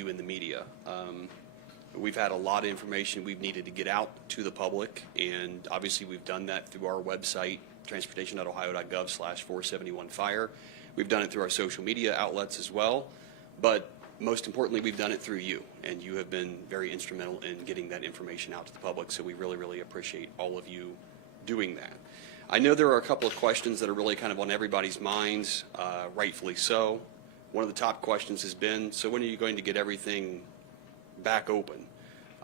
you in the media. We've had a lot of information we've needed to get out to the public, and obviously we've done that through our website, transportation.ohio.gov/471fire. We've done it through our social media outlets as well, but most importantly, we've done it through you, and you have been very instrumental in getting that information out to the public, so we really, really appreciate all of you doing that. I know there are a couple of questions that are really kind of on everybody's minds, rightfully so. One of the top questions has been, so when are you going to get everything back open?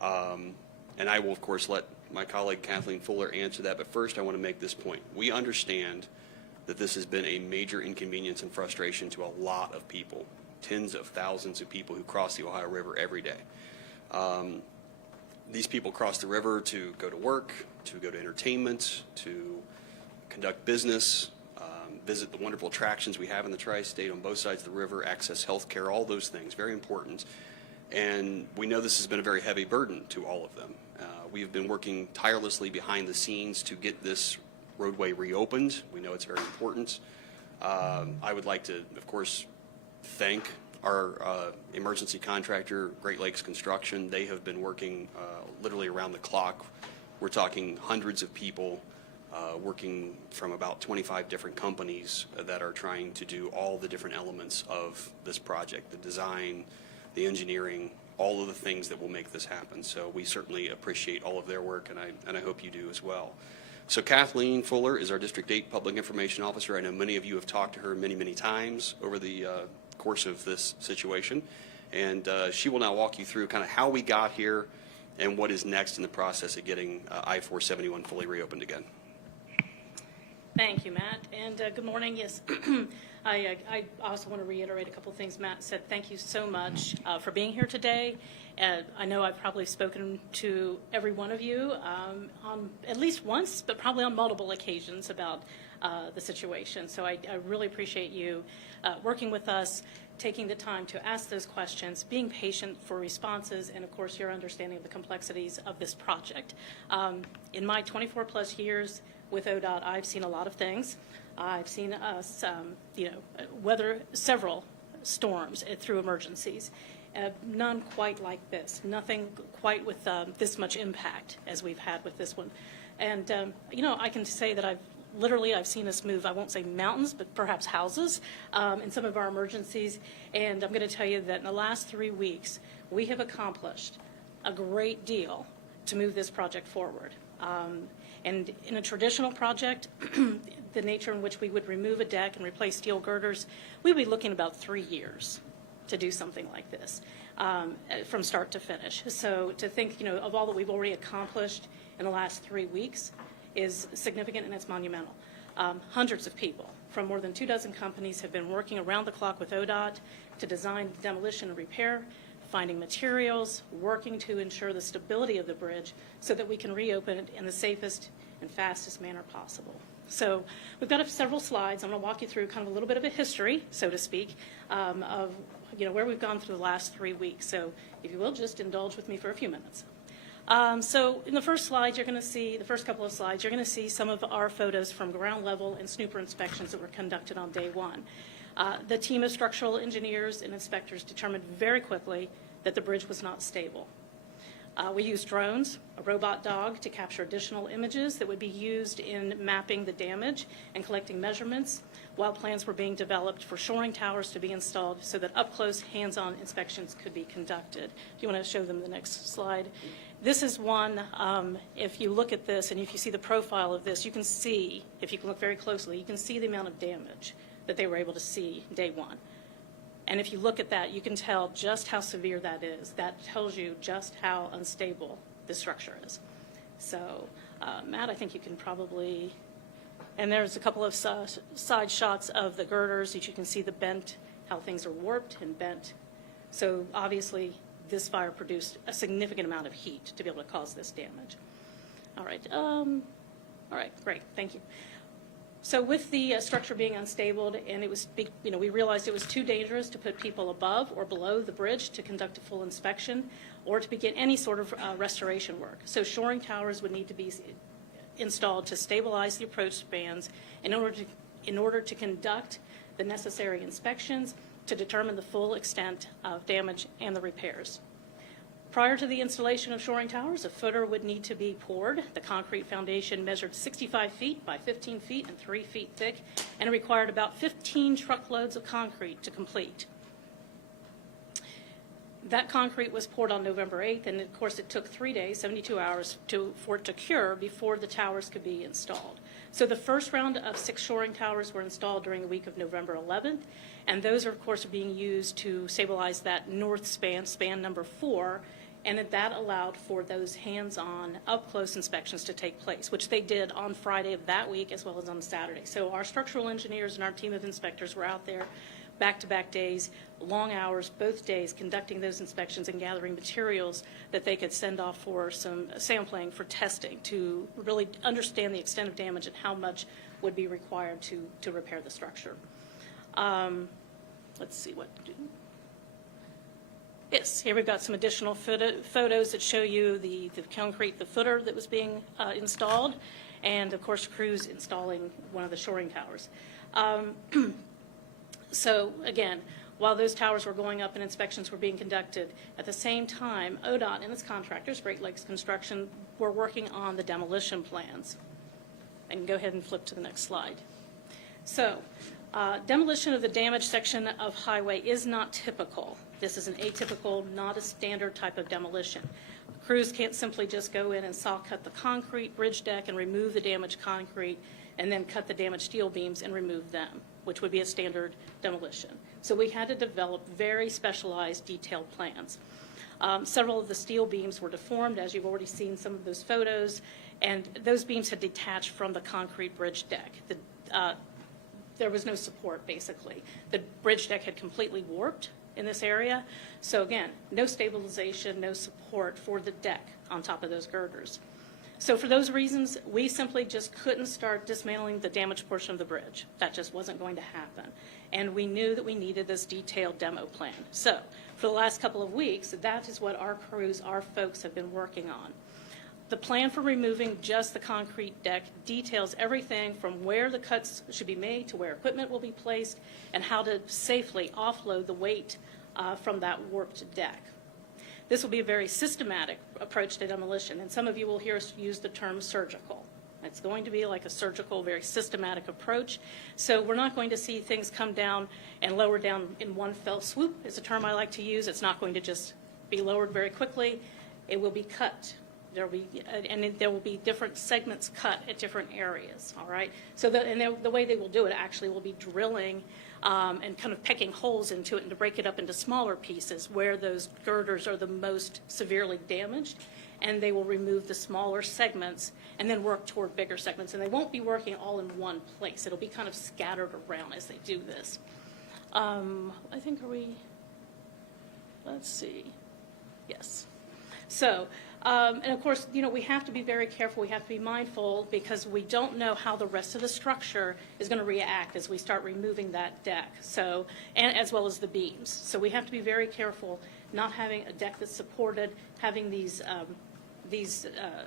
And I will, of course, let my colleague Kathleen Fuller answer that, but first I want to make this point. We understand that this has been a major inconvenience and frustration to a lot of people, tens of thousands of people who cross the Ohio River every day. These people cross the river to go to work, to go to entertainment, to conduct business, visit the wonderful attractions we have in the tri-state on both sides of the river, access health care, all those things, very important. And we know this has been a very heavy burden to all of them. We have been working tirelessly behind the scenes to get this roadway reopened. We know it's very important. I would like to, of course, thank our emergency contractor, Great Lakes Construction. They have been working literally around the clock. We're talking hundreds of people working from about 25 different companies that are trying to do all the different elements of this project, the design, the engineering, all of the things that will make this happen. So we certainly appreciate all of their work, and I hope you do as well. So Kathleen Fuller is our District 8 Public Information Officer. I know many of you have talked to her many, many times over the course of this situation, and she will now walk you through kind of how we got here and what is next in the process of getting I-471 fully reopened again. Thank you, Matt, and good morning. Yes, I also want to reiterate a couple of things Matt said. Thank you so much for being here today. I know I've probably spoken to every one of you on at least once, but probably on multiple occasions about the situation. So I really appreciate you working with us, taking the time to ask those questions, being patient for responses, and of course your understanding of the complexities of this project. In my 24 plus years with ODOT, I've seen a lot of things. I've seen us, weather several storms through emergencies. None quite like this. Nothing quite with this much impact as we've had with this one. And, I can say that I've seen us move, I won't say mountains, but perhaps houses in some of our emergencies. And I'm going to tell you that in the last 3 weeks, we have accomplished a great deal to move this project forward. And in a traditional project, the nature in which we would remove a deck and replace steel girders, we'd be looking about 3 years to do something like this from start to finish. So to think, of all that we've already accomplished in the last 3 weeks is significant and it's monumental. Hundreds of people from more than 24 companies have been working around the clock with ODOT to design demolition and repair, finding materials, working to ensure the stability of the bridge so that we can reopen it in the safest and fastest manner possible. So we've got several slides. I'm going to walk you through kind of a little bit of a history, so to speak, of where we've gone through the last 3 weeks. So if you will, just indulge with me for a few minutes. So in the first slide, you're going to see, the first couple of slides, you're going to see some of our photos from ground level and snooper inspections that were conducted on day one. The team of structural engineers and inspectors determined very quickly that the bridge was not stable. We used drones, a robot dog to capture additional images that would be used in mapping the damage and collecting measurements while plans were being developed for shoring towers to be installed so that up-close, hands-on inspections could be conducted. If you want to show them the next slide. This is one, if you look at this and if you see the profile of this, you can see, if you can look very closely, you can see the amount of damage that they were able to see day one. And if you look at that, you can tell just how severe that is. That tells you just how unstable the structure is. So, Matt, I think you can probably, and there's a couple of side shots of the girders that you can see the bent, how things are warped and bent. So obviously, this fire produced a significant amount of heat to be able to cause this damage. All right, great, thank you. So with the structure being unstable, and it was, we realized it was too dangerous to put people above or below the bridge to conduct a full inspection or to begin any sort of restoration work. So shoring towers would need to be installed to stabilize the approach spans in order to conduct the necessary inspections to determine the full extent of damage and the repairs. Prior to the installation of shoring towers, a footer would need to be poured. The concrete foundation measured 65 feet by 15 feet and 3 feet thick, and it required about 15 truckloads of concrete to complete. That concrete was poured on November 8th, and of course it took 3 days, 72 hours, for it to cure before the towers could be installed. So the first round of 6 shoring towers were installed during the week of November 11th, and those are, of course, being used to stabilize that north span, span number 4, and that allowed for those hands-on, up-close inspections to take place, which they did on Friday of that week as well as on Saturday. So our structural engineers and our team of inspectors were out there back-to-back days, long hours, both days, conducting those inspections and gathering materials that they could send off for some sampling for testing to really understand the extent of damage and how much would be required to repair the structure. Let's see what. Yes, here we've got some additional photos that show you the concrete, the footer that was being installed, and of course crews installing one of the shoring towers. So again, while those towers were going up and inspections were being conducted, at the same time, ODOT and its contractors, Great Lakes Construction, were working on the demolition plans. And go ahead and flip to the next slide. So demolition of the damaged section of highway is not typical. This is an atypical, not a standard type of demolition. Crews can't simply just go in and saw cut the concrete bridge deck and remove the damaged concrete and then cut the damaged steel beams and remove them, which would be a standard demolition. So we had to develop very specialized, detailed plans. Several of the steel beams were deformed, as you've already seen some of those photos, and those beams had detached from the concrete bridge deck. There was no support, basically. The bridge deck had completely warped in this area. So again, no stabilization, no support for the deck on top of those girders. So for those reasons, we simply just couldn't start dismantling the damaged portion of the bridge. That just wasn't going to happen. And we knew that we needed this detailed demo plan. So for the last couple of weeks, that is what our crews, our folks have been working on. The plan for removing just the concrete deck details everything from where the cuts should be made to where equipment will be placed and how to safely offload the weight from that warped deck. This will be a very systematic approach to demolition, and some of you will hear us use the term surgical. It's going to be like a surgical, very systematic approach. So we're not going to see things come down and lower down in one fell swoop, is a term I like to use. It's not going to just be lowered very quickly. It will be cut. There will be different segments cut at different areas, all right? So the way they will do it actually will be drilling and kind of pecking holes into it and to break it up into smaller pieces where those girders are the most severely damaged, and they will remove the smaller segments and then work toward bigger segments. And they won't be working all in one place. It'll be kind of scattered around as they do this. I think, let's see. Yes. So, and of course, you know, we have to be very careful. We have to be mindful because we don't know how the rest of the structure is going to react as we start removing that deck. So, and as well as the beams. So we have to be very careful not having a deck that's supported, having these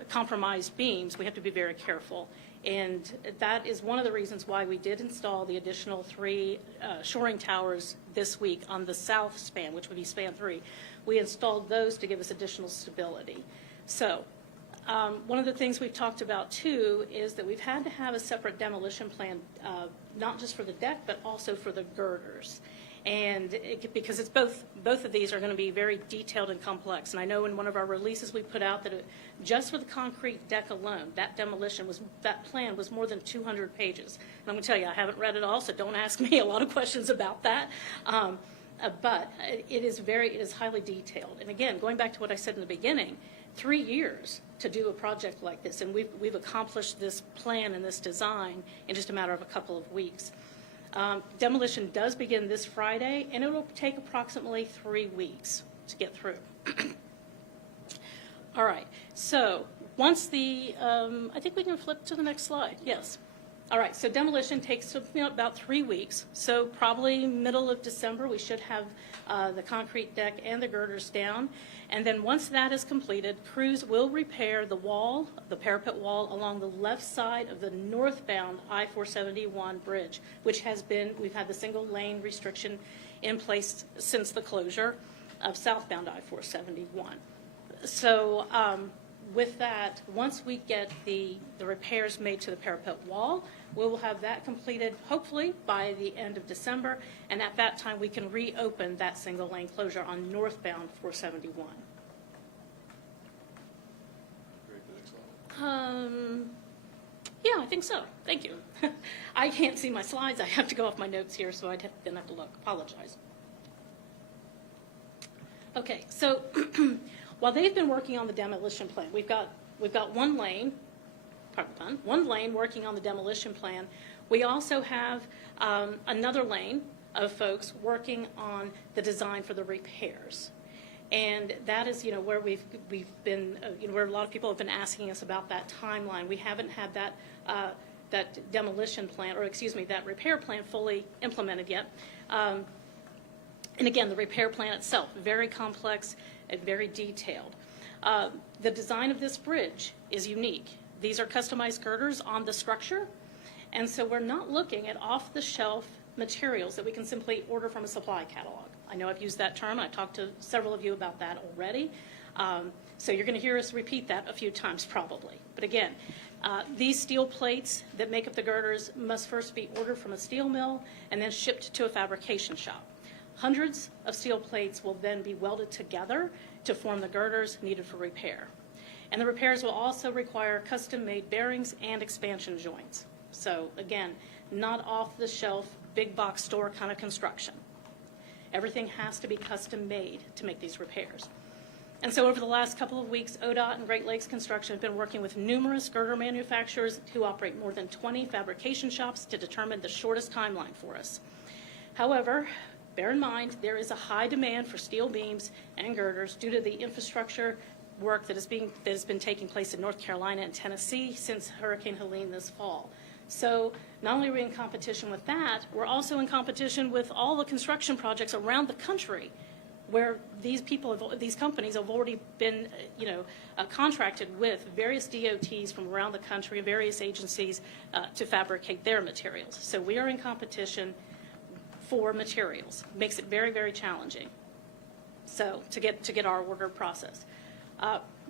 compromised beams. We have to be very careful. And that is one of the reasons why we did install the additional 3 shoring towers this week on the south span, which would be span 3. We installed those to give us additional stability. So one of the things we've talked about, too, is that we've had to have a separate demolition plan, not just for the deck, but also for the girders. And because it's both of these are going to be very detailed and complex. And I know in one of our releases we put out that just for the concrete deck alone, that plan was more than 200 pages. And I'm going to tell you, I haven't read it all, so don't ask me a lot of questions about that. But it is highly detailed. And again, going back to what I said in the beginning, 3 years to do a project like this, and we've accomplished this plan and this design in just a matter of a couple of weeks. Demolition does begin this Friday, and it will take approximately 3 weeks to get through. All right, so once I think we can flip to the next slide, yes. All right, so demolition takes about 3 weeks, so probably middle of December we should have the concrete deck and the girders down. And then once that is completed, crews will repair the wall, the parapet wall, along the left side of the northbound I-471 bridge, which we've had the single lane restriction in place since the closure of southbound I-471. So with that, once we get the repairs made to the parapet wall, we will have that completed hopefully by the end of December, and at that time we can reopen that single lane closure on northbound 471. Yeah, I think so. Thank you. I can't see my slides. I have to go off my notes here, so then have to look. Apologize. Okay, so while they've been working on the demolition plan, we've got one lane, pardon the pun, one lane working on the demolition plan. We also have another lane of folks working on the design for the repairs. And that is, where we've been, where a lot of people have been asking us about that timeline. We haven't had that demolition plan, or excuse me, that repair plan fully implemented yet. And again, the repair plan itself, very complex and very detailed. The design of this bridge is unique. These are customized girders on the structure, and so we're not looking at off-the-shelf materials that we can simply order from a supply catalog. I know I've used that term. I've talked to several of you about that already. So you're going to hear us repeat that a few times probably. But again, these steel plates that make up the girders must first be ordered from a steel mill and then shipped to a fabrication shop. Hundreds of steel plates will then be welded together to form the girders needed for repair. And the repairs will also require custom-made bearings and expansion joints. So again, not off-the-shelf, big box store kind of construction. Everything has to be custom-made to make these repairs. And so over the last couple of weeks, ODOT and Great Lakes Construction have been working with numerous girder manufacturers who operate more than 20 fabrication shops to determine the shortest timeline for us. However, bear in mind, there is a high demand for steel beams and girders due to the infrastructure work that has been taking place in North Carolina and Tennessee since Hurricane Helene this fall. So not only are we in competition with that, we're also in competition with all the construction projects around the country where these companies have already been, contracted with various DOTs from around the country and various agencies to fabricate their materials. So we are in competition for materials. Makes it very, very challenging. So to get our order process.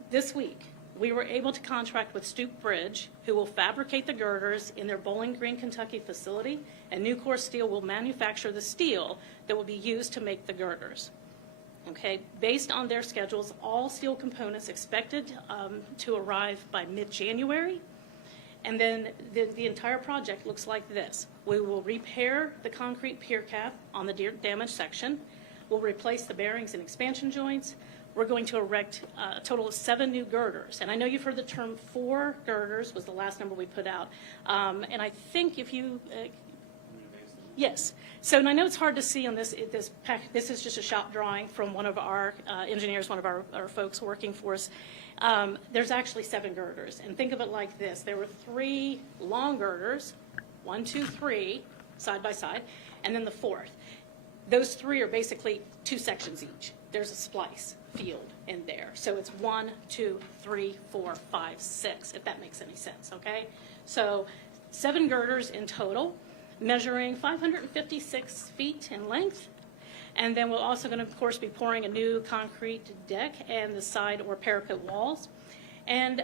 This week, we were able to contract with Stoop Bridge, who will fabricate the girders in their Bowling Green, Kentucky facility, and Nucor Steel will manufacture the steel that will be used to make the girders. Okay, based on their schedules, all steel components expected to arrive by mid-January, and then the entire project looks like this. We will repair the concrete pier cap on the damaged section. We'll replace the bearings and expansion joints. We're going to erect a total of 7 new girders. And I know you've heard the term 4 girders was the last number we put out. And I think if you, yes. So and I know it's hard to see on this is just a shop drawing from one of our engineers, one of our folks working for us. There's actually 7 girders. And think of it like this. There were 3 long girders, 1, 2, 3, side by side, and then the 4th. Those 3 are basically 2 sections each. There's a splice field in there. So it's 1, 2, 3, 4, 5, 6, if that makes any sense, okay? So 7 girders in total, measuring 556 feet in length. And then we're also going to, of course, be pouring a new concrete deck and the side or parapet walls. And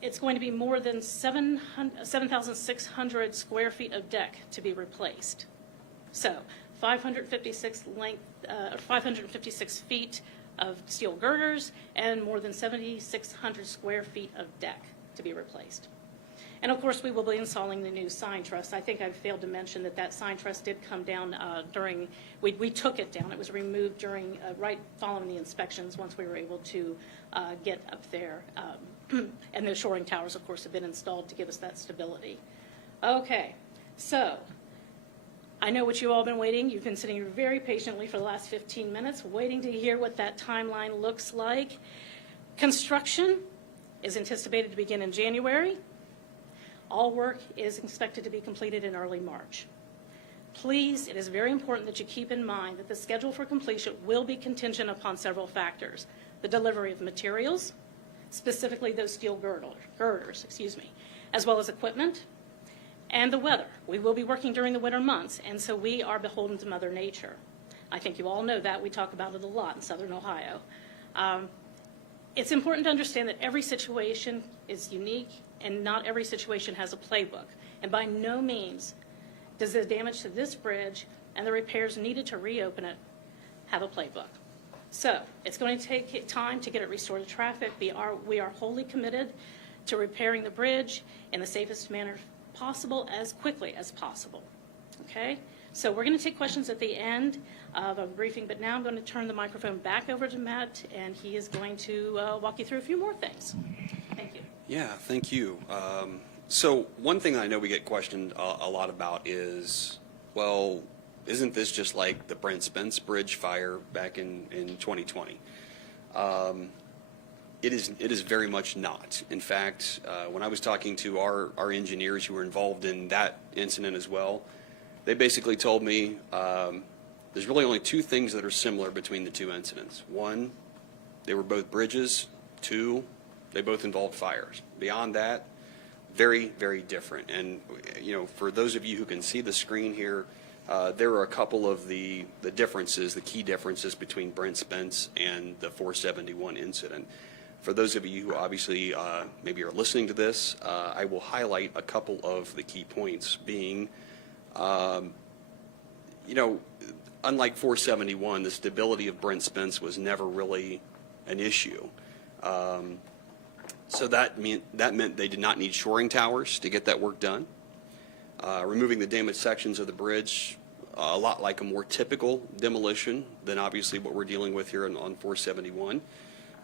it's going to be more than 7,600 square feet of deck to be replaced. So 556 feet of steel girders and more than 7,600 square feet of deck to be replaced. And of course, we will be installing the new sign truss. I think I failed to mention that sign truss did come down during, we took it down. It was removed during, right following the inspections once we were able to get up there. And the shoring towers, of course, have been installed to give us that stability. Okay, so I know what you've all been waiting. You've been sitting here very patiently for the last 15 minutes, waiting to hear what that timeline looks like. Construction is anticipated to begin in January. All work is expected to be completed in early March. Please, it is very important that you keep in mind that the schedule for completion will be contingent upon several factors. The delivery of materials, specifically those steel girders, as well as equipment, and the weather. We will be working during the winter months, and so we are beholden to Mother Nature. I think you all know that. We talk about it a lot in Southern Ohio. It's important to understand that every situation is unique and not every situation has a playbook. And by no means does the damage to this bridge and the repairs needed to reopen it have a playbook. So it's going to take time to get it restored to traffic. We are wholly committed to repairing the bridge in the safest manner possible as quickly as possible. Okay? So we're going to take questions at the end of a briefing, but now I'm going to turn the microphone back over to Matt, and he is going to walk you through a few more things. Thank you. Yeah, thank you. So one thing I know we get questioned a lot about is, well, isn't this just like the Brent Spence Bridge fire back in 2020? It is very much not. In fact, when I was talking to our engineers who were involved in that incident as well, they basically told me there's really only two things that are similar between the two incidents. One, they were both bridges. Two, they both involved fires. Beyond that, very, very different. And, you know, for those of you who can see the screen here, there are a couple of the differences, the key differences between Brent Spence and the 471 incident. For those of you who obviously maybe are listening to this, I will highlight a couple of the key points being, you know, unlike 471, the stability of Brent Spence was never really an issue. So that meant they did not need shoring towers to get that work done. Removing the damaged sections of the bridge, a lot like a more typical demolition than obviously what we're dealing with here on 471.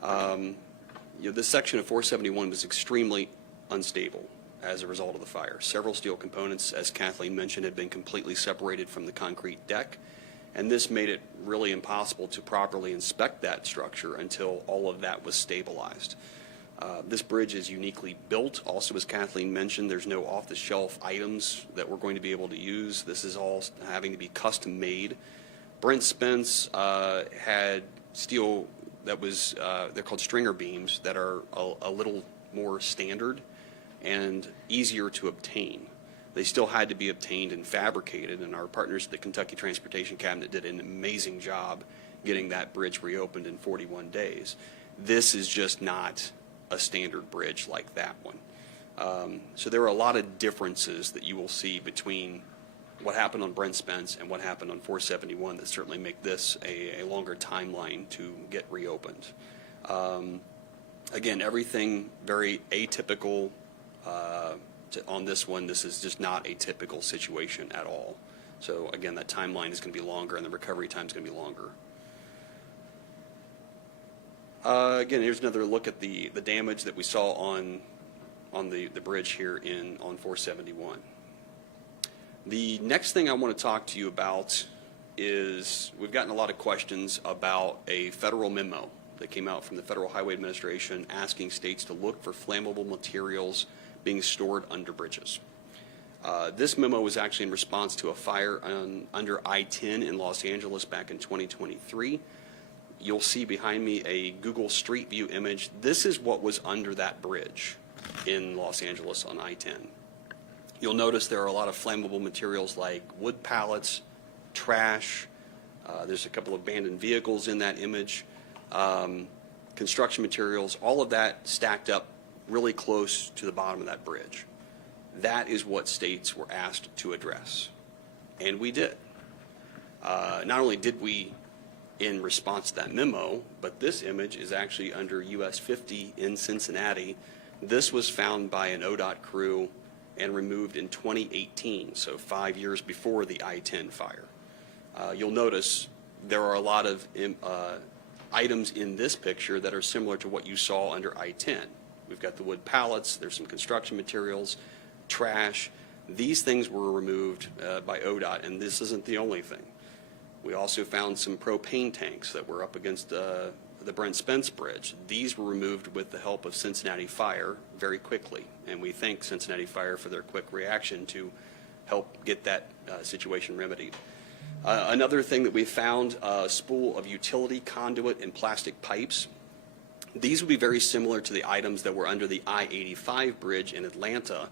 You know, this section of 471 was extremely unstable as a result of the fire. Several steel components, as Kathleen mentioned, had been completely separated from the concrete deck, and this made it really impossible to properly inspect that structure until all of that was stabilized. This bridge is uniquely built. Also, as Kathleen mentioned, there's no off-the-shelf items that we're going to be able to use. This is all having to be custom made. Brent Spence had steel that was, they're called stringer beams that are a little more standard and easier to obtain. They still had to be obtained and fabricated, and our partners at the Kentucky Transportation Cabinet did an amazing job getting that bridge reopened in 41 days. This is just not a standard bridge like that one. So there are a lot of differences that you will see between what happened on Brent Spence and what happened on 471 that certainly make this a longer timeline to get reopened. Again, everything very atypical on this one. This is just not a typical situation at all. So again, that timeline is going to be longer and the recovery time is going to be longer. Again, here's another look at the damage that we saw on the bridge here on 471. The next thing I want to talk to you about is we've gotten a lot of questions about a federal memo that came out from the Federal Highway Administration asking states to look for flammable materials being stored under bridges. This memo was actually in response to a fire under I-10 in Los Angeles back in 2023. You'll see behind me a Google Street View image. This is what was under that bridge in Los Angeles on I-10. You'll notice there are a lot of flammable materials like wood pallets, trash. There's a couple of abandoned vehicles in that image, construction materials, all of that stacked up really close to the bottom of that bridge. That is what states were asked to address, and we did. Not only did we in response to that memo, but this image is actually under US 50 in Cincinnati. This was found by an ODOT crew and removed in 2018, so 5 years before the I-10 fire. You'll notice there are a lot of items in this picture that are similar to what you saw under I-10. We've got the wood pallets, there's some construction materials, trash. These things were removed by ODOT, and this isn't the only thing. We also found some propane tanks that were up against the Brent Spence Bridge. These were removed with the help of Cincinnati Fire very quickly, and we thank Cincinnati Fire for their quick reaction to help get that situation remedied. Another thing that we found, a spool of utility conduit and plastic pipes. These would be very similar to the items that were under the I-85 bridge in Atlanta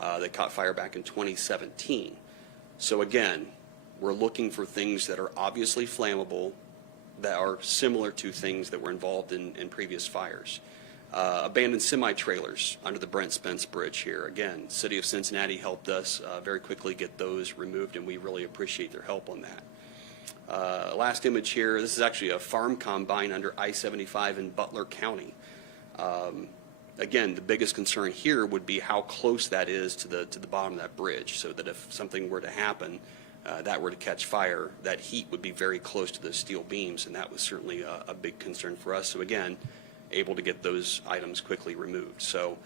that caught fire back in 2017. So again, we're looking for things that are obviously flammable, that are similar to things that were involved in previous fires. Abandoned semi-trailers under the Brent Spence Bridge here. Again, City of Cincinnati helped us very quickly get those removed, and we really appreciate their help on that. Last image here, this is actually a farm combine under I-75 in Butler County. Again, the biggest concern here would be how close that is to the bottom of that bridge, so that if something were to happen, that were to catch fire, that heat would be very close to those steel beams, and that was certainly a big concern for us. So again, able to get those items quickly removed. So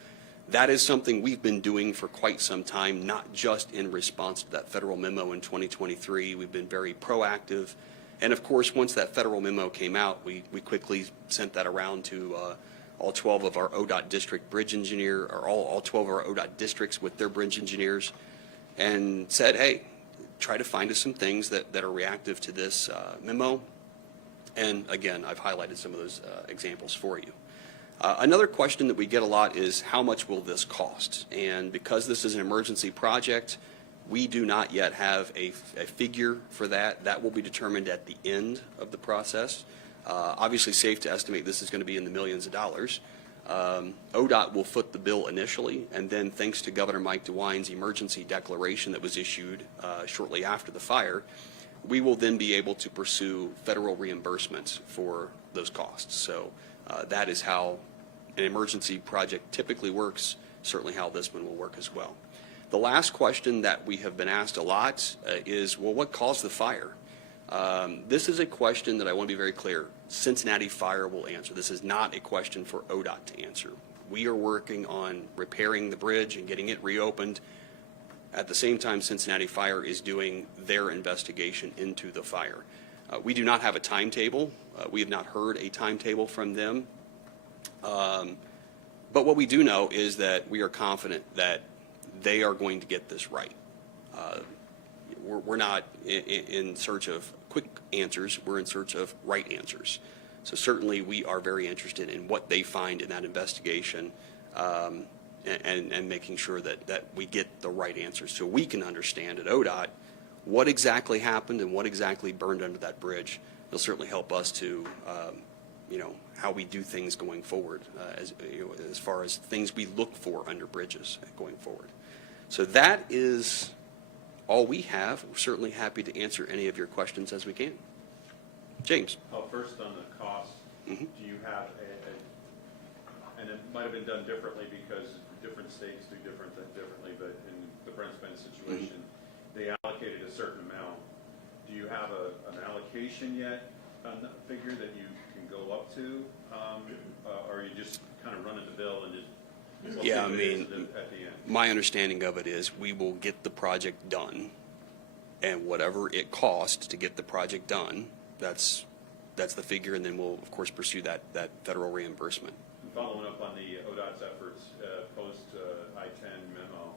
that is something we've been doing for quite some time, not just in response to that federal memo in 2023. We've been very proactive. And of course, once that federal memo came out, we quickly sent that around to all 12 of our ODOT district bridge engineer, or all 12 of our ODOT districts with their bridge engineers, and said, hey, try to find us some things that are reactive to this memo. And again, I've highlighted some of those examples for you. Another question that we get a lot is, how much will this cost? And because this is an emergency project, we do not yet have a figure for that. That will be determined at the end of the process. Obviously, safe to estimate this is going to be in the millions of dollars. ODOT will foot the bill initially, and then thanks to Governor Mike DeWine's emergency declaration that was issued shortly after the fire, we will then be able to pursue federal reimbursements for those costs. So that is how an emergency project typically works, certainly how this one will work as well. The last question that we have been asked a lot is, well, what caused the fire? This is a question that I want to be very clear. Cincinnati Fire will answer. This is not a question for ODOT to answer. We are working on repairing the bridge and getting it reopened. At the same time, Cincinnati Fire is doing their investigation into the fire. We do not have a timetable. We have not heard a timetable from them. But what we do know is that we are confident that they are going to get this right. We're not in search of quick answers. We're in search of right answers. So certainly we are very interested in what they find in that investigation, and making sure that we get the right answers so we can understand at ODOT what exactly happened and what exactly burned under that bridge. It'll certainly help us to, how we do things going forward, as far as things we look for under bridges going forward. So that is all we have. We're certainly happy to answer any of your questions as we can. James. First on the cost, do you have and it might have been done differently because different states do different things differently, but in the Brent Spence situation, they allocated a certain amount. Do you have an allocation yet on the figure that you can go up to, or are you just kind of running the bill and just Yeah, at the end? My understanding of it is we will get the project done, and whatever it costs to get the project done, that's the figure, and then we'll of course pursue that federal reimbursement. And following up on the ODOT's efforts post I-10 memo,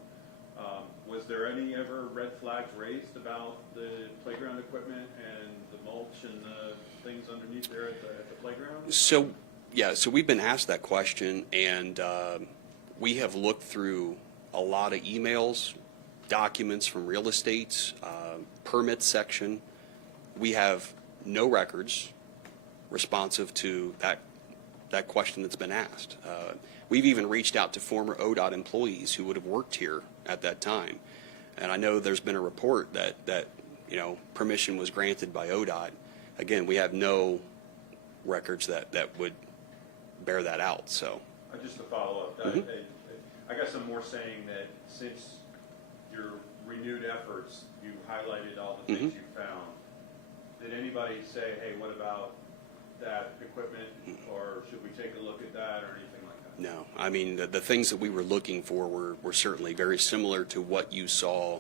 was there any ever red flags raised about the playground equipment and the mulch and the things underneath there at the playground? So we've been asked that question, and we have looked through a lot of emails, documents from real estate, permit section. We have no records responsive to that question that's been asked. We've even reached out to former ODOT employees who would have worked here at that time. And I know there's been a report that permission was granted by ODOT. Again, we have no records that would bear that out. So Just to follow up, I guess I'm more saying that since your renewed efforts, you highlighted all the things you found. Did anybody say, hey, what about that equipment, or should we take a look at that, or anything like that? no, I mean, the things that we were looking for were certainly very similar to what you saw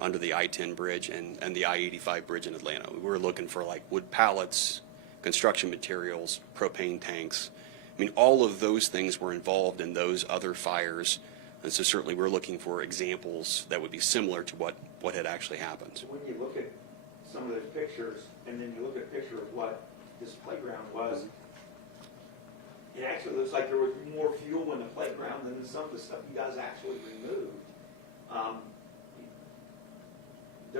under the I-10 bridge and the I-85 bridge in Atlanta. We were looking for like wood pallets, construction materials, propane tanks. I mean, all of those things were involved in those other fires, and so certainly we're looking for examples that would be similar to what had actually happened. When you look at some of those pictures, and then you look at a picture of what this playground was, it actually looks like there was more fuel in the playground than some of the stuff you guys actually removed.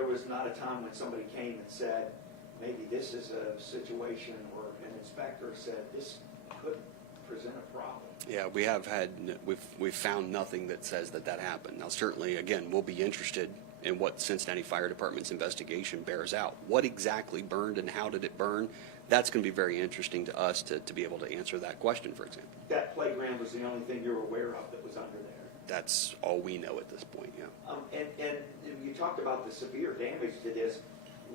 there was not a time when somebody came and said, maybe this is a situation, or an inspector said, this could present a problem. Yeah, we've found nothing that says that happened. Now, certainly, again, we'll be interested in what Cincinnati Fire Department's investigation bears out. What exactly burned and how did it burn? That's going to be very interesting to us to be able to answer that question, for example. That playground was the only thing you're aware of that was under there. That's all we know at this point, yeah. And you talked about the severe damage to this.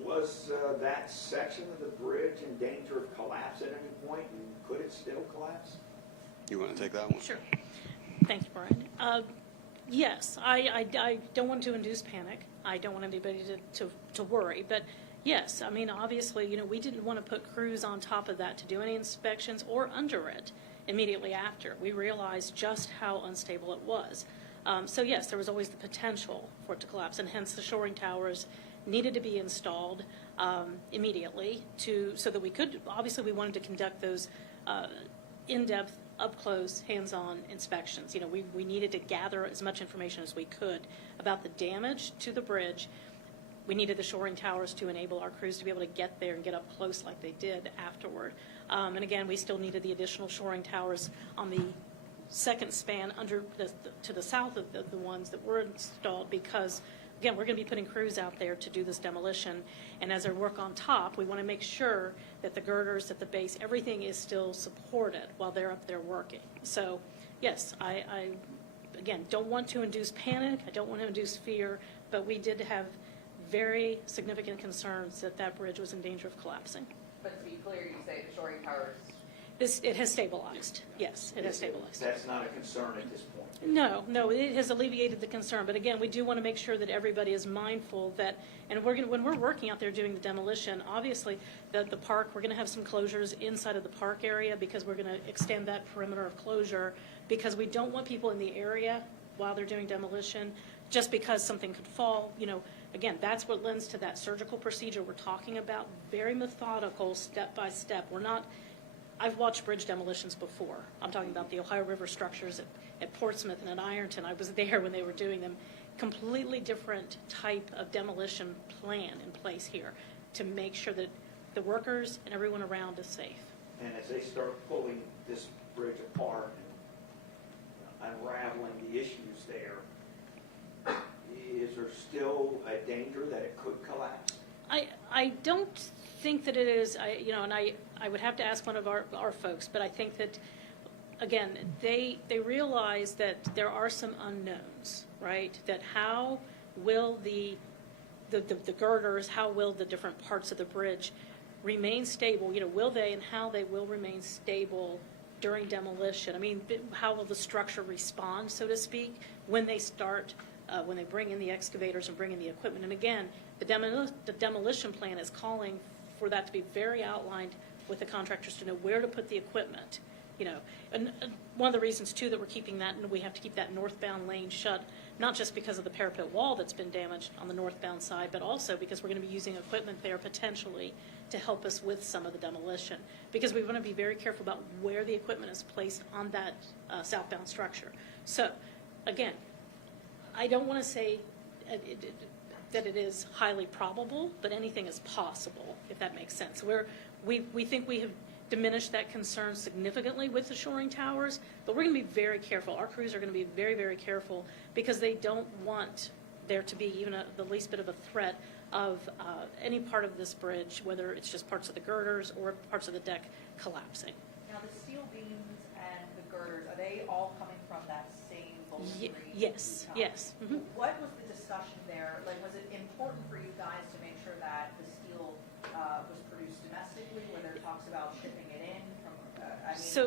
Was that section of the bridge in danger of collapse at any point, and could it still collapse? You want to take that one? Sure. Thank you, Brian. Yes, I don't want to induce panic. I don't want anybody to worry. But yes, I mean, obviously, we didn't want to put crews on top of that to do any inspections or under it immediately after. We realized just how unstable it was. So yes, there was always the potential for it to collapse, and hence the shoring towers needed to be installed immediately so that we could, obviously we wanted to conduct those in-depth, up-close, hands-on inspections. We needed to gather as much information as we could about the damage to the bridge. We needed the shoring towers to enable our crews to be able to get there and get up close like they did afterward. And again, we still needed the additional shoring towers on the second span to the south of the ones that were installed, because again, we're going to be putting crews out there to do this demolition, and as they work on top, we want to make sure that the girders at the base, everything is still supported while they're up there working. So yes, I again don't want to induce panic, I don't want to induce fear, but we did have very significant concerns that bridge was in danger of collapsing. But to be clear, you say the shoring towers. It has stabilized. Yes, it has stabilized. That's not a concern at this point. No, it has alleviated the concern. But again, we do want to make sure that everybody is mindful that, and when we're working out there doing the demolition, obviously the park, we're going to have some closures inside of the park area, because we're going to extend that perimeter of closure, because we don't want people in the area while they're doing demolition, just because something could fall. Again, that's what lends to that surgical procedure we're talking about. Very methodical, step by step. I've watched bridge demolitions before. I'm talking about the Ohio River structures at Portsmouth and at Ironton. I was there when they were doing them. Completely different type of demolition plan in place here to make sure that the workers and everyone around is safe. And as they start pulling this bridge apart and unraveling the issues there, is there still a danger that it could collapse? I don't think that it is, and I would have to ask one of our folks, but I think that, again, they realize that there are some unknowns, right? That how will the girders, how will the different parts of the bridge remain stable? Will they, and how they will remain stable during demolition? I mean, how will the structure respond, so to speak, when they start, when they bring in the excavators and bring in the equipment? And again, the demolition plan is calling for that to be very outlined with the contractors to know where to put the equipment. And one of the reasons too that we're keeping that, and we have to keep that northbound lane shut, not just because of the parapet wall that's been damaged on the northbound side, but also because we're going to be using equipment there potentially to help us with some of the demolition, because we want to be very careful about where the equipment is placed on that southbound structure. So again, I don't want to say that it is highly probable, but anything is possible, if that makes sense. We think we have diminished that concern significantly with the shoring towers, but we're going to be very careful. Our crews are going to be very, very careful, because they don't want there to be even the least bit of a threat of any part of this bridge, whether it's just parts of the girders or parts of the deck collapsing. Now, the steel beams and the girders, are they all coming from that same Bowling Green? Yes, town? yes. Mm-hmm. What was the discussion there? Like, was it important for you guys to make sure that the steel was produced domestically, where there are talks about shipping it in from,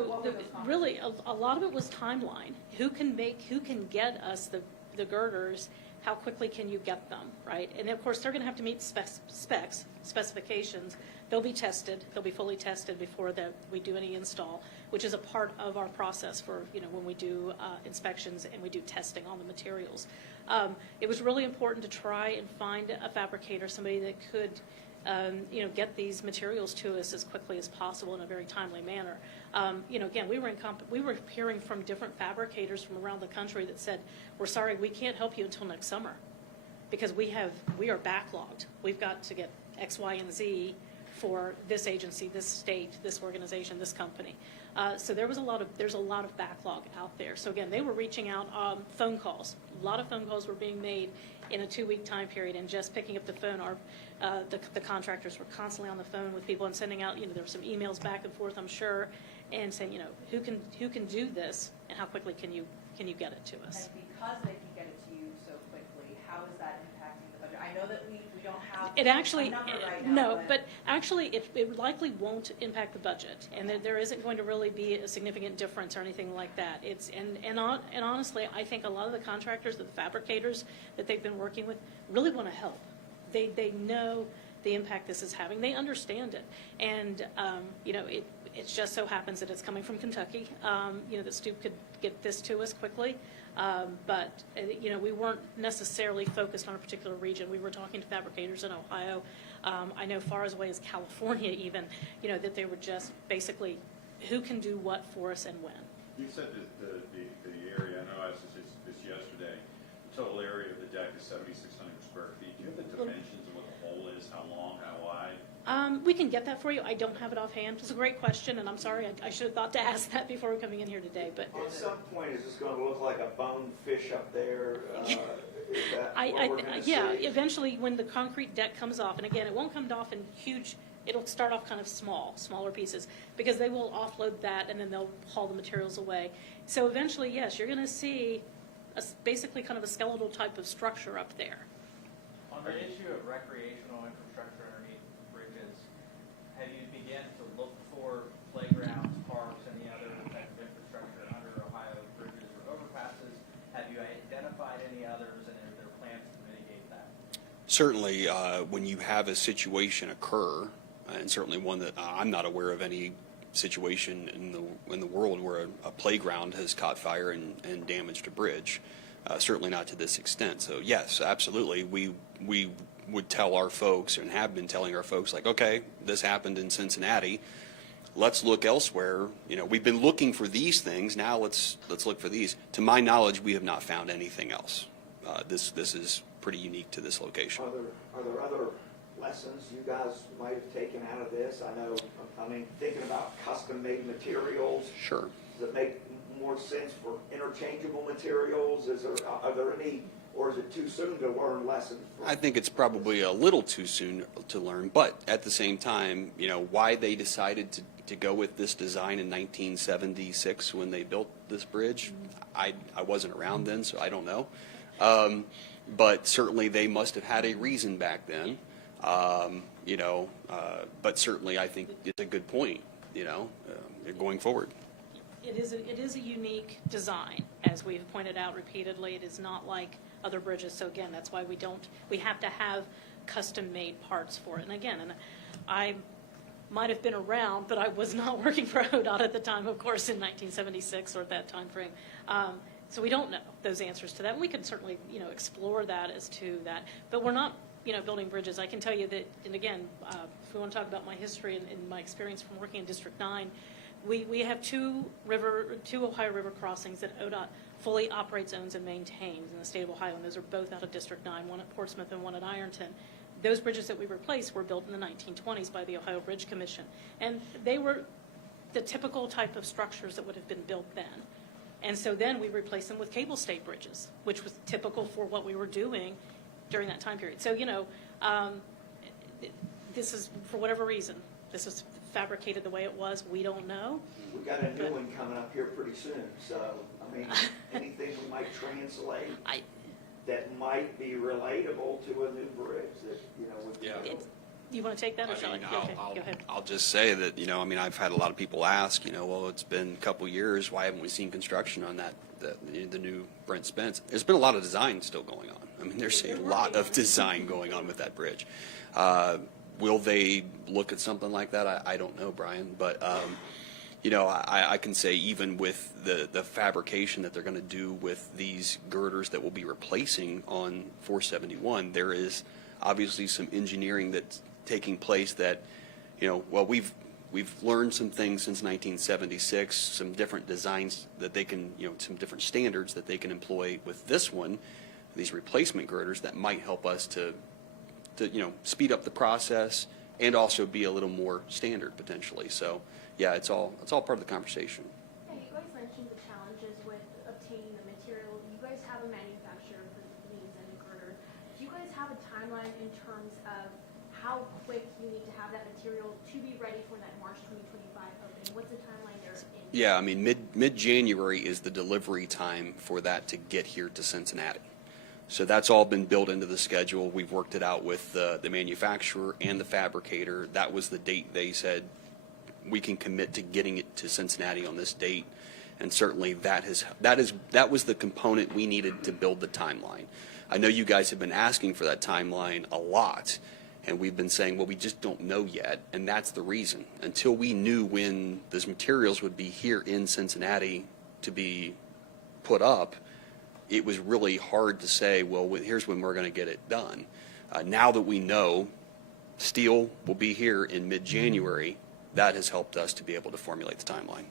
what were those Really, a lot of it was timeline. Who can get us the girders? How quickly can you get them, right? And of course, they're going to have to meet specifications. They'll be tested. They'll be fully tested before we do any install, which is a part of our process for, when we do inspections and we do testing on the materials. It was really important to try and find a fabricator, somebody that could, get these materials to us as quickly as possible in a very timely manner. Again, we were hearing from different fabricators from around the country that said, "We're sorry, we can't help you until next summer." because we are backlogged. We've got to get X, Y, and Z for this agency, this state, this organization, this company. So there's a lot of backlog out there. So again, they were reaching out phone calls. A lot of phone calls were being made in a 2-week time period, and just picking up the phone. The contractors were constantly on the phone with people and sending out, there were some emails back and forth, I'm sure, and saying, who can do this, and how quickly can you get it to us? And because they can get it to you so quickly, how is that impacting the budget? I know that we don't have It actually, a number right now, no, but actually, it likely won't impact the budget, and there isn't going to really be a significant difference or anything like that. And honestly, I think a lot of the contractors, the fabricators that they've been working with, really want to help. They know the impact this is having. They understand it, and it just so happens that it's coming from Kentucky. That Stoop could get this to us quickly. But we weren't necessarily focused on a particular region. We were talking to fabricators in Ohio. I know far as away as California even, that they were just basically who can do what for us and when. You said that the area, I know I asked this yesterday, the total area of the deck is 7,600 square feet. Do you have the dimensions of what the hole is, how long, how wide? We can get that for you. I don't have it offhand. It's a great question, and I'm sorry. I should have thought to ask that before coming in here today. But At some point, is this going to look like a bone fish up there? Is that what we're going to yeah, see? eventually when the concrete deck comes off, and again, it won't come off in huge, it'll start off kind of smaller pieces, because they will offload that and then they'll haul the materials away. So eventually, yes, you're going to see basically kind of a skeletal type of structure up there. On the issue of recreational infrastructure underneath bridges, have you begun to look for playgrounds, parks, any other type of infrastructure under Ohio bridges or overpasses? Have you identified any others, and are there plans to mitigate that? Certainly, when you have a situation occur, and certainly one that I'm not aware of any situation in the world where a playground has caught fire and damaged a bridge. Certainly not to this extent. So yes, absolutely, we would tell our folks, and have been telling our folks, like, okay, this happened in Cincinnati. Let's look elsewhere. We've been looking for these things. Now let's look for these. To my knowledge, we have not found anything else. This is pretty unique to this location. Are there other lessons you guys might have taken out of this? I mean, thinking about custom-made materials. Sure. Does it make more sense for interchangeable materials? Are there any, or is it too soon to learn lessons? I think it's probably a little too soon to learn, but at the same time, why they decided to go with this design in 1976 when they built this bridge, I wasn't around then, so I don't know. But certainly they must have had a reason back then. But certainly I think it's a good point, going forward. It is a unique design, as we've pointed out repeatedly. It is not like other bridges. So again, that's why we have to have custom-made parts for it. And again, I might have been around, but I was not working for ODOT at the time, of course, in 1976 or at that time frame. So we don't know those answers to that. And we can certainly, explore that as to that. But we're not, building bridges. I can tell you that, and again, if we want to talk about my history and my experience from working in District 9, we have two Ohio River crossings that ODOT fully operates, owns, and maintains in the state of Ohio, and those are both out of District 9, one at Portsmouth and one at Ironton. Those bridges that we replaced were built in the 1920s by the Ohio Bridge Commission, and they were the typical type of structures that would have been built then. And so then we replaced them with cable stayed bridges, which was typical for what we were doing during that time period. So, this is, for whatever reason, this is fabricated the way it was. We don't know. We got a new one coming up here pretty soon, so, anything we might translate that might be relatable to a new bridge that, would be Yeah. built. You want to take that, or shall I? Okay, go ahead. I'll just say that, I've had a lot of people ask, well, it's been a couple years. Why haven't we seen construction on the new Brent Spence? There's been a lot of design still going on. There's a lot of design going on with that bridge. Will they look at something like that? I don't know, Brian. But, I can say even with the fabrication that they're going to do with these girders that will be replacing on 471, there is obviously some engineering that's taking place that, we've learned some things since 1976, some different designs that they can, some different standards that they can employ with this one these replacement girders that might help us to speed up the process and also be a little more standard potentially. So yeah, it's all part of the conversation. Yeah, you guys mentioned the challenges with obtaining the material. You guys have a manufacturer for these and the girder. Do you guys have a timeline in terms of how quick you need to have that material to be ready for that March 2025 opening? What's the timeline there? Yeah, I mean, mid-January is the delivery time for that to get here to Cincinnati. So that's all been built into the schedule. We've worked it out with the manufacturer and the fabricator. That was the date they said we can commit to getting it to Cincinnati on this date. And certainly that was the component we needed to build the timeline. I know you guys have been asking for that timeline a lot, and we've been saying, well, we just don't know yet, and that's the reason. Until we knew when those materials would be here in Cincinnati to be put up, it was really hard to say, well, here's when we're going to get it done. Now that we know steel will be here in mid-January, that has helped us to be able to formulate the timeline.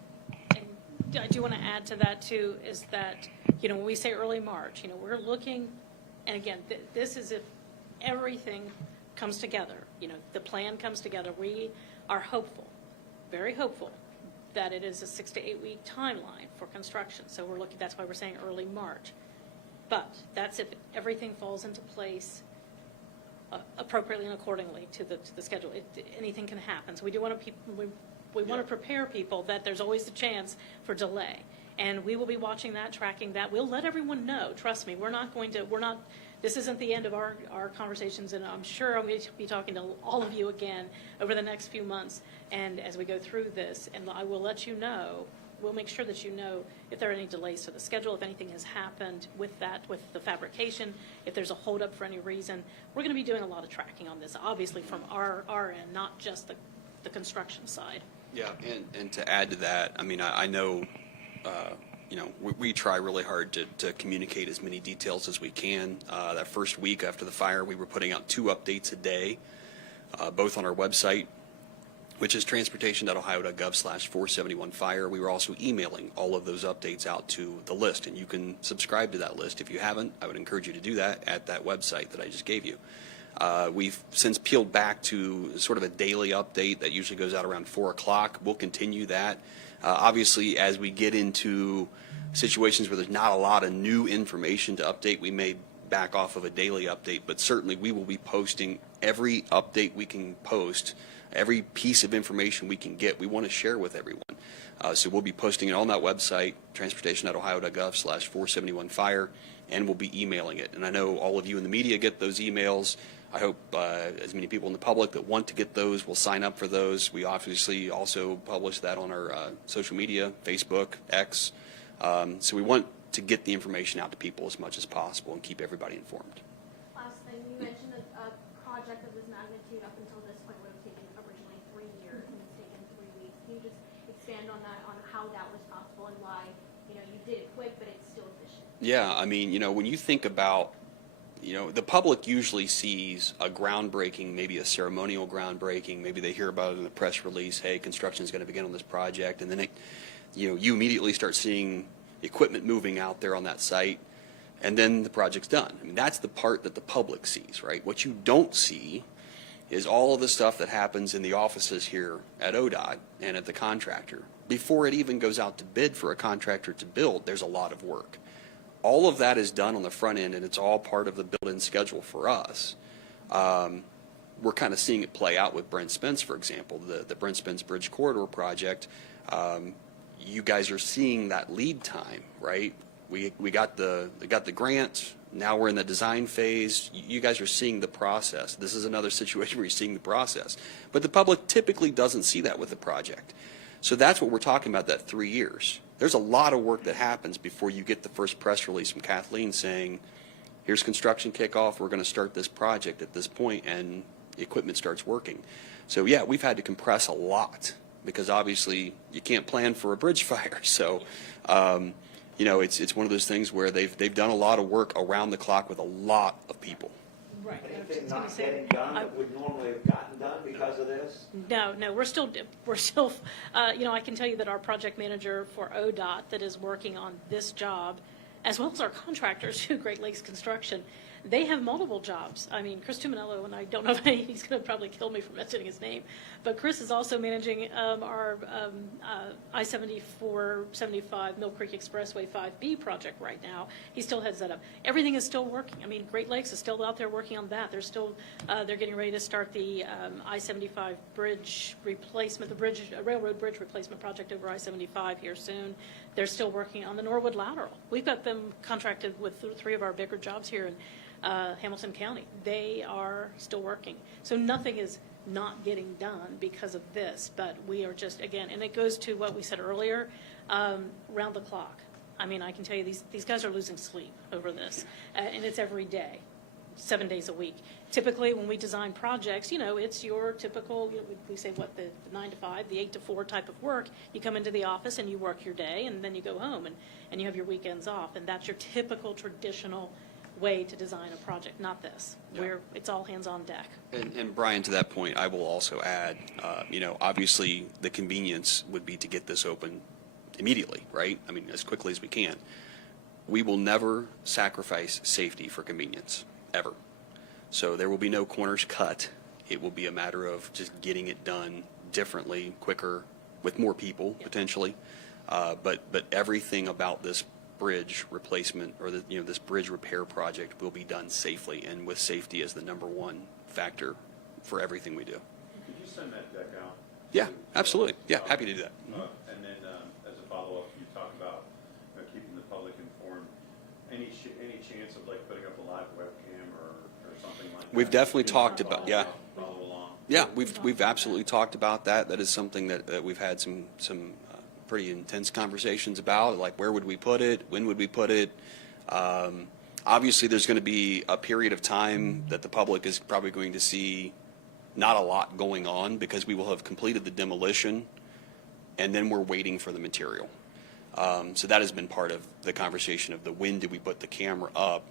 And I do want to add to that too, is that, when we say early March, we're looking, and again, this is if everything comes together, the plan comes together. We are hopeful, very hopeful, that it is a 6 to 8 week timeline for construction. So we're looking, that's why we're saying early March. But that's if everything falls into place appropriately and accordingly to the schedule. Anything can happen. So we do want to we want to prepare people that there's always a chance for delay. And we will be watching that, tracking that. We'll let everyone know. Trust me, this isn't the end of our conversations, and I'm sure I'm going to be talking to all of you again over the next few months and as we go through this. And I will let you know, we'll make sure that you know if there are any delays to the schedule, if anything has happened with the fabrication, if there's a holdup for any reason. We're going to be doing a lot of tracking on this, obviously from our end, not just the construction side. Yeah, and to add to that, I mean, I know, we try really hard to communicate as many details as we can. That first week after the fire, we were putting out 2 updates a day, both on our website, which is transportation.ohio.gov/471fire. We were also emailing all of those updates out to the list, and you can subscribe to that list. If you haven't, I would encourage you to do that at that website that I just gave you. We've since peeled back to sort of a daily update that usually goes out around 4 o'clock. We'll continue that. Obviously, as we get into situations where there's not a lot of new information to update, we may back off of a daily update, but certainly we will be posting every update we can post, every piece of information we can get. We want to share with everyone. So we'll be posting it on that website, transportation.ohio.gov/471fire, and we'll be emailing it. And I know all of you in the media get those emails. I hope as many people in the public that want to get those will sign up for those. We obviously also publish that on our social media, Facebook, X. So we want to get the information out to people as much as possible and keep everybody informed. Last thing, you mentioned that a project of this magnitude up until this point would have taken originally 3 years, and it's taken 3 weeks. Can you just expand on that, on how that was possible and why, you did it quick, but it's still efficient? Yeah, I mean, when you think about, the public usually sees a groundbreaking, maybe a ceremonial groundbreaking. Maybe they hear about it in the press release, hey, construction is going to begin on this project. And then, you immediately start seeing equipment moving out there on that site, and then the project's done. I mean, that's the part that the public sees, right? What you don't see is all of the stuff that happens in the offices here at ODOT and at the contractor. Before it even goes out to bid for a contractor to build, there's a lot of work. All of that is done on the front end, and it's all part of the build-in schedule for us. We're kind of seeing it play out with Brent Spence, for example, the Brent Spence Bridge Corridor project. You guys are seeing that lead time, right? We got the grant. Now we're in the design phase. You guys are seeing the process. This is another situation where you're seeing the process. But the public typically doesn't see that with the project. So that's what we're talking about, that 3 years. There's a lot of work that happens before you get the first press release from Kathleen saying, here's construction kickoff, we're going to start this project at this point, and equipment starts working. So yeah, we've had to compress a lot because obviously you can't plan for a bridge fire. So, it's one of those things where they've done a lot of work around the clock with a lot of people. Right. Anything not getting done that would normally have gotten done because of this? No, we're still, I can tell you that our project manager for ODOT that is working on this job as well as our contractors who Great Lakes Construction, they have multiple jobs. I mean, Chris Tuminello, and I don't know if he's going to probably kill me for mentioning his name, but Chris is also managing our I-74, 75 Mill Creek Expressway 5B project right now. He still heads that up. Everything is still working. I mean, Great Lakes is still out there working on that. They're still, they're getting ready to start the I-75 bridge replacement, the railroad bridge replacement project over I-75 here soon. They're still working on the Norwood Lateral. We've got them contracted with 3 of our bigger jobs here in Hamilton County. They are still working. So nothing is not getting done because of this, but we are just, again, and it goes to what we said earlier, round the clock. I mean, I can tell you these guys are losing sleep over this, and it's every day, 7 days a week. Typically, when we design projects, it's your typical, we say what, the 9 to 5, the 8 to 4 type of work. You come into the office and you work your day, and then you go home, and you have your weekends off, and that's your typical traditional way to design a project, not this, where it's all hands on deck. And Brian, to that point, I will also add, obviously the convenience would be to get this open immediately, right? I mean, as quickly as we can. We will never sacrifice safety for convenience, ever. So there will be no corners cut. It will be a matter of just getting it done differently, quicker, with more people, potentially. But everything about this bridge replacement or this bridge repair project will be done safely, and with safety as the #1 factor for everything we do. Could you send that deck out? Yeah, absolutely. Yeah, happy to do that. And then as a follow-up, you talk about keeping the public informed. Any chance of like putting up a live webcam or something like that? We've definitely talked about, yeah. Follow along. Yeah, we've absolutely talked about that. That is something that we've had some pretty intense conversations about, like where would we put it, when would we put it. Obviously, there's going to be a period of time that the public is probably going to see not a lot going on because we will have completed the demolition, and then we're waiting for the material. So that has been part of the conversation of the when did we put the camera up.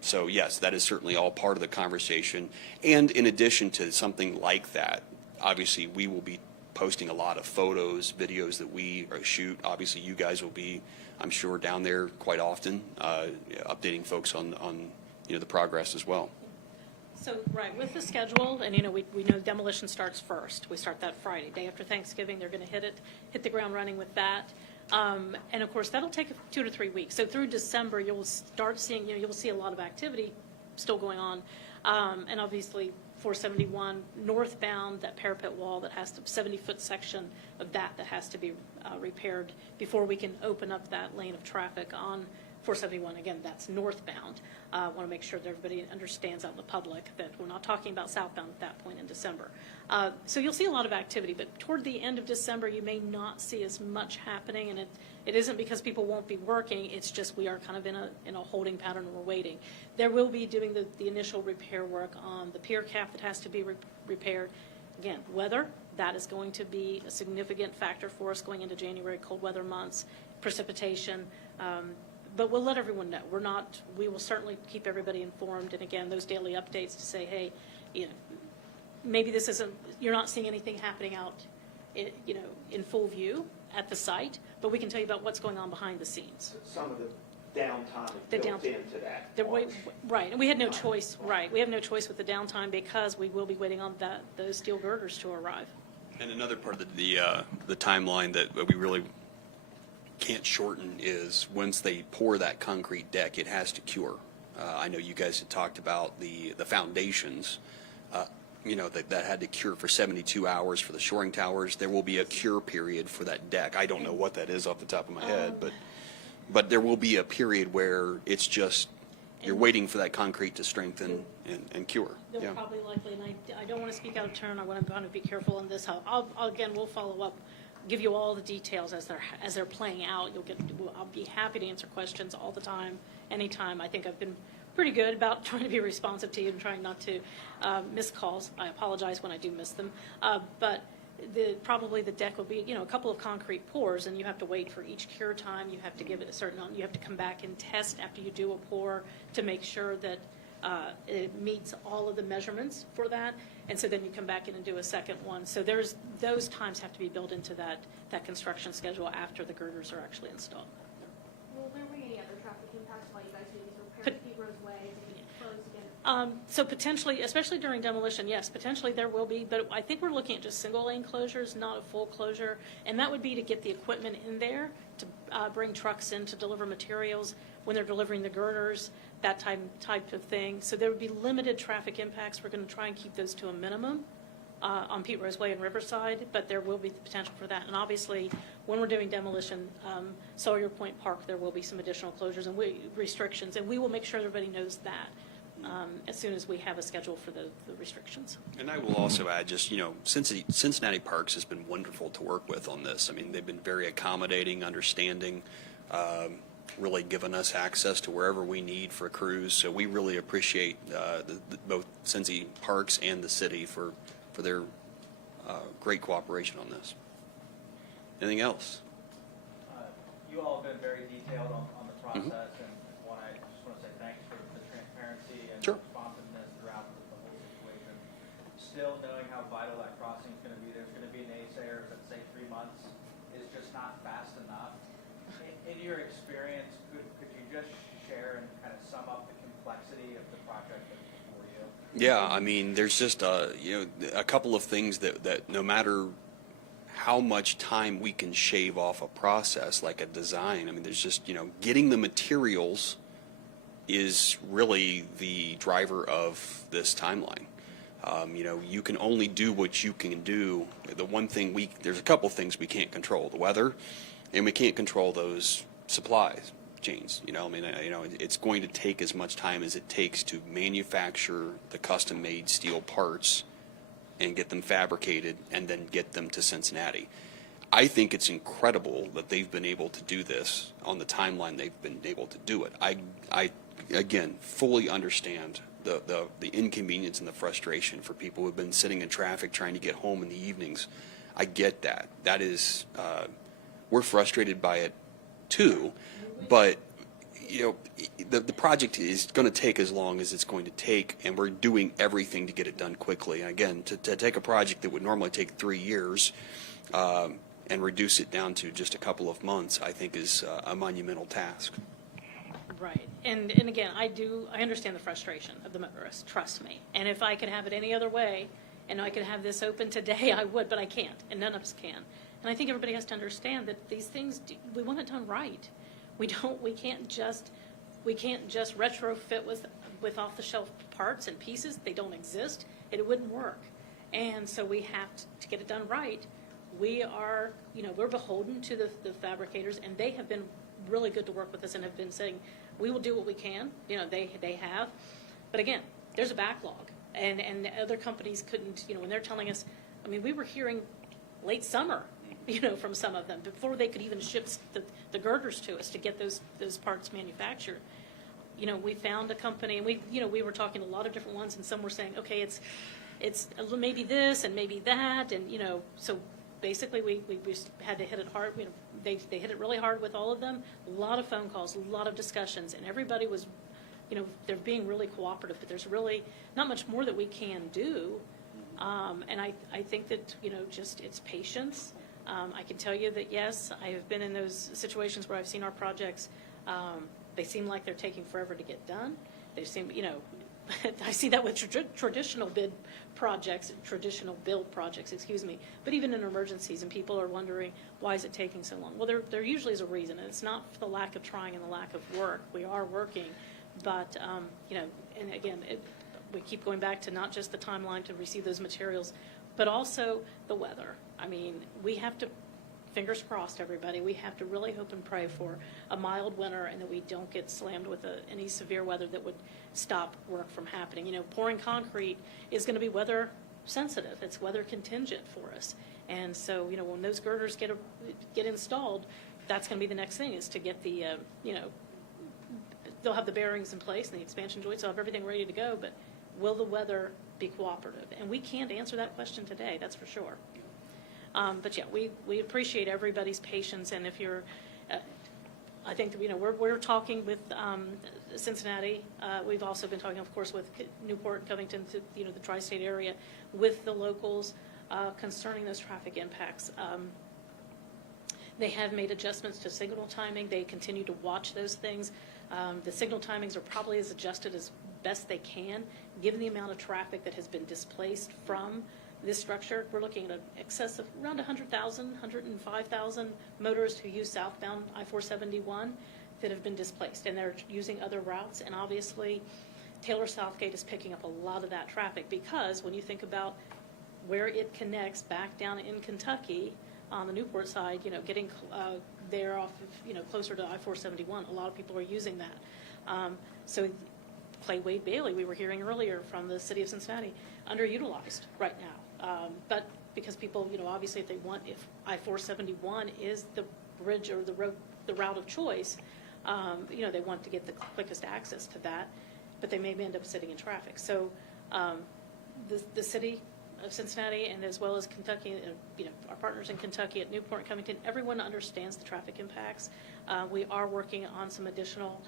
So yes, that is certainly all part of the conversation. And in addition to something like that, obviously we will be posting a lot of photos, videos that we shoot. Obviously you guys will be, I'm sure, down there quite often, updating folks on the progress as well. So, right, with the schedule, and we know demolition starts first. We start that Friday, day after Thanksgiving. They're going to hit the ground running with that. And of course, that'll take 2 to 3 weeks. So through December, you'll start seeing, you'll see a lot of activity still going on. And obviously, 471 northbound, that parapet wall that has to, 70-foot section of that has to be repaired before we can open up that lane of traffic on 471. Again, that's northbound. I want to make sure that everybody understands out in the public that we're not talking about southbound at that point in December. So you'll see a lot of activity, but toward the end of December, you may not see as much happening, and it isn't because people won't be working. It's just we are kind of in a holding pattern and we're waiting. There will be doing the initial repair work on the pier cap that has to be repaired. Again, weather, that is going to be a significant factor for us going into January, cold weather months, precipitation. But we'll let everyone know. We will certainly keep everybody informed. And again, those daily updates to say, hey, maybe this isn't, you're not seeing anything happening out, in full view at the site, but we can tell you about what's going on behind the scenes. Some of the downtime is built into that. Right, and we had no choice, right. We have no choice with the downtime because we will be waiting on those steel girders to arrive. And another part of the timeline that we really can't shorten is once they pour that concrete deck, it has to cure. I know you guys had talked about the foundations, that had to cure for 72 hours for the shoring towers. There will be a cure period for that deck. I don't know what that is off the top of my head, but there will be a period where it's just you're waiting for that concrete to strengthen and cure. They'll probably likely, and I don't want to speak out of turn. I want to be careful in this. Again, we'll follow up, give you all the details as they're playing out. I'll be happy to answer questions all the time, anytime. I think I've been pretty good about trying to be responsive to you and trying not to miss calls. I apologize when I do miss them. But probably the deck will be, a couple of concrete pours, and you have to wait for each cure time. You have to give it a certain, you have to come back and test after you do a pour to make sure that it meets all of the measurements for that. And so then you come back in and do a second one. So those times have to be built into that construction schedule after the girders are actually installed. will there be any other traffic impacts while you guys do these repairs, Pete Rose Way, is it closed again? So potentially, especially during demolition, yes, potentially there will be, but I think we're looking at just single lane closures, not a full closure. And that would be to get the equipment in there, to bring trucks in to deliver materials when they're delivering the girders, that type of thing. So there would be limited traffic impacts. We're going to try and keep those to a minimum on Pete Rose Way and Riverside, but there will be the potential for that. And obviously, when we're doing demolition, Sawyer Point Park, there will be some additional closures and restrictions, and we will make sure everybody knows that as soon as we have a schedule for the restrictions. And I will also add, just, Cincinnati Parks has been wonderful to work with on this. I mean, they've been very accommodating, understanding, really given us access to wherever we need for crews. So we really appreciate both Cincy Parks and the city for their great cooperation on this. Anything else? You all have been very detailed on the process, and I just want to say thanks for the transparency and Sure. responsiveness throughout the whole situation. Still knowing how vital that crossing is going to be, there's going to be naysayers that say 3 months is just not fast enough. In your experience, could you just share and kind of sum up the complexity of the project that's before you? Yeah, I mean, there's just a couple of things that no matter how much time we can shave off a process like a design, I mean, there's just, getting the materials is really the driver of this timeline. You can only do what you can do. The one thing there's a couple things we can't control: the weather, and we can't control those supplies chains. It's going to take as much time as it takes to manufacture the custom-made steel parts and get them fabricated and then get them to Cincinnati. I think it's incredible that they've been able to do this on the timeline they've been able to do it. I again, fully understand the inconvenience and the frustration for people who have been sitting in traffic trying to get home in the evenings. I get that. That is, we're frustrated by it too, but the project is going to take as long as it's going to take, and we're doing everything to get it done quickly. And again, to take a project that would normally take 3 years and reduce it down to just a couple of months, I think is a monumental task. Right. And again, I understand the frustration of the motorists, trust me. And if I could have it any other way, and I could have this open today, I would, but I can't, and none of us can. And I think everybody has to understand that these things, we want it done right. We can't just retrofit with off-the-shelf parts and pieces. They don't exist. It wouldn't work. And so we have to get it done right. We are, we're beholden to the fabricators, and they have been really good to work with us and have been saying, we will do what we can. They have. But again, there's a backlog. And other companies couldn't, when they're telling us, I mean, we were hearing late summer, from some of them before they could even ship the girders to us to get those parts manufactured. We found a company, and we were talking to a lot of different ones, and some were saying, okay, it's maybe this and maybe that, and so basically we just had to hit it hard. They hit it really hard with all of them. A lot of phone calls, a lot of discussions, and everybody was, they're being really cooperative. But there's really not much more that we can do, and I think that just it's patience. I can tell you that, yes, I have been in those situations where I've seen our projects. They seem like they're taking forever to get done. They seem, I see that with traditional build projects, excuse me. But even in emergencies, and people are wondering, why is it taking so long? Well, there usually is a reason, and it's not for the lack of trying and the lack of work. We are working, but, and again, we keep going back to not just the timeline to receive those materials, but also the weather. I mean, we have to, fingers crossed, everybody, we have to really hope and pray for a mild winter and that we don't get slammed with any severe weather that would stop work from happening. Pouring concrete is going to be weather sensitive. It's weather contingent for us. And so, when those girders get installed, that's going to be the next thing, is to get the, they'll have the bearings in place and the expansion joints, they'll have everything ready to go, but will the weather be cooperative? And we can't answer that question today, that's for sure. But yeah, we appreciate everybody's patience, and if you're, I think we're talking with Cincinnati. We've also been talking, of course, with Newport and Covington, the tri-state area, with the locals concerning those traffic impacts. They have made adjustments to signal timing. They continue to watch those things. The signal timings are probably as adjusted as best they can, given the amount of traffic that has been displaced from this structure. We're looking at an excess of around 100,000, 105,000 motorists who use southbound I-471 that have been displaced, and they're using other routes. And obviously, Taylor Southgate is picking up a lot of that traffic, because when you think about where it connects back down in Kentucky on the Newport side, getting there off of, closer to I-471, a lot of people are using that. So Clay Wade Bailey, we were hearing earlier from the city of Cincinnati, underutilized right now. But because people, obviously if I-471 is the bridge or the route of choice, they want to get the quickest access to that, but they may end up sitting in traffic. So the city of Cincinnati, and as well as Kentucky, our partners in Kentucky at Newport and Covington, everyone understands the traffic impacts. We are working on some additional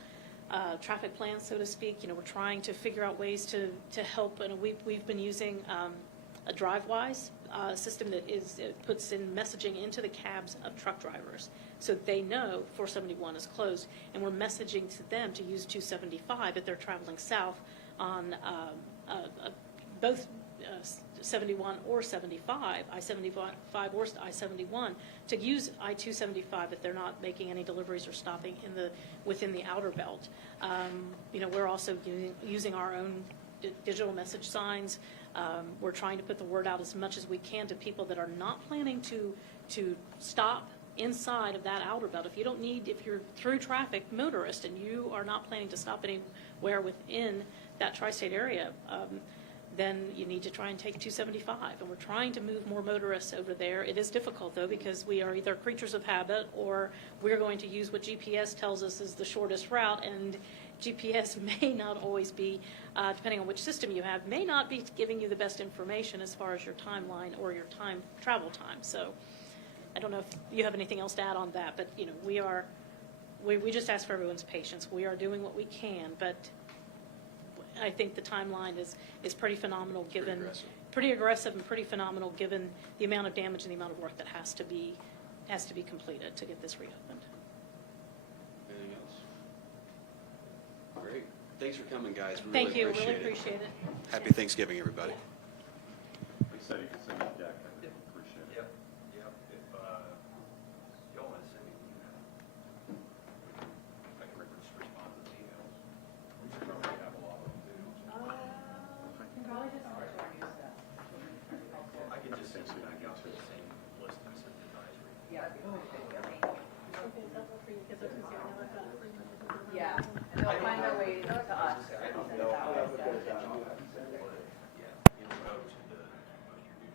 traffic plans, so to speak. We're trying to figure out ways to help, and we've been using a DriveWise system that puts in messaging into the cabs of truck drivers, so they know 471 is closed, and we're messaging to them to use 275 if they're traveling south on both 71 or 75, I-75 or I-71, to use I-275 if they're not making any deliveries or stopping within the outer belt. We're also using our own digital message signs. We're trying to put the word out as much as we can to people that are not planning to stop inside of that outer belt. If you're through traffic motorist and you are not planning to stop anywhere within that tri-state area, then you need to try and take 275. And we're trying to move more motorists over there. It is difficult, though, because we are either creatures of habit or we're going to use what GPS tells us is the shortest route, and GPS may not always be, depending on which system you have, may not be giving you the best information as far as your timeline or your travel time. So I don't know if you have anything else to add on that, but we just ask for everyone's patience. We are doing what we can, but I think the timeline is pretty phenomenal, pretty aggressive and pretty phenomenal given the amount of damage and the amount of work that has to be completed to get this reopened. Anything else? Great. Thanks for coming, guys. We Thank you. appreciate Really it. appreciate it. Happy Thanksgiving, everybody. Like I said, you can send me Jack. I appreciate it. Yep. If y'all want to send me an email, I can just respond to the emails. We should probably have a lot of them too. Probably just our new stuff. I can just send you back out to the same list I sent advisory. Yeah. Okay, Yeah, and they'll find their way to us. I don't Send it know that how way. that would go down, but yeah, it'll go to the most your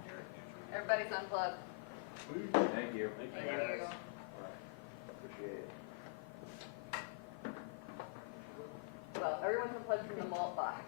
generic news. Everybody's unplugged. Thank you. Thank you. Appreciate it. Well, everyone's unplugged from the malt box.